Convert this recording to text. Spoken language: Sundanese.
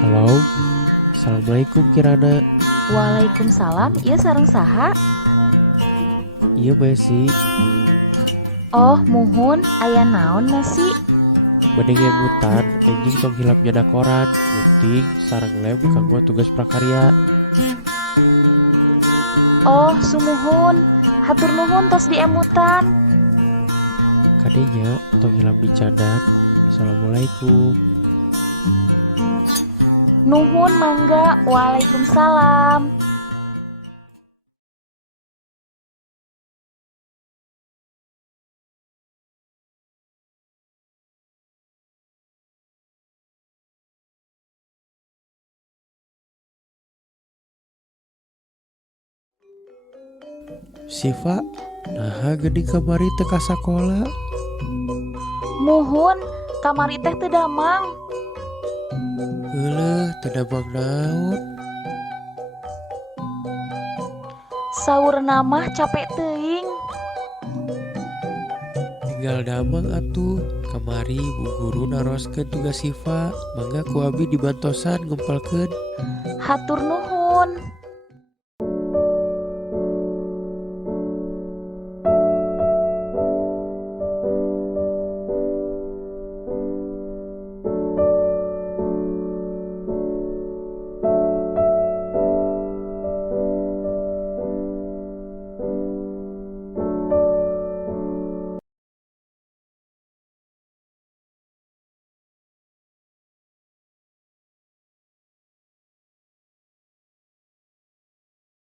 Halo, Assalamualaikum Kirana. Waalaikumsalam, ieu sareng saha? Iya Messi, Oh, muhun, aya naon Messi? mending mutan, anjing tong hilap nyada koran, gunting, sarang lem, kanggo tugas prakarya. Oh, sumuhun. Hatur nuhun tos diemutan. Kadenya tong hilap dicadat. Assalamualaikum. Nuhun mangga. Waalaikumsalam. Siva, nah gede kamari teka sakola. Muhun, kamari teh teu damang. Tidak bang naon. Saurna mah capek teuing. Tinggal damang atuh. Kamari bu guru naroskeun tugas Siva. Mangga ku abi dibantosan ngumpulkeun. Hatur nuhun.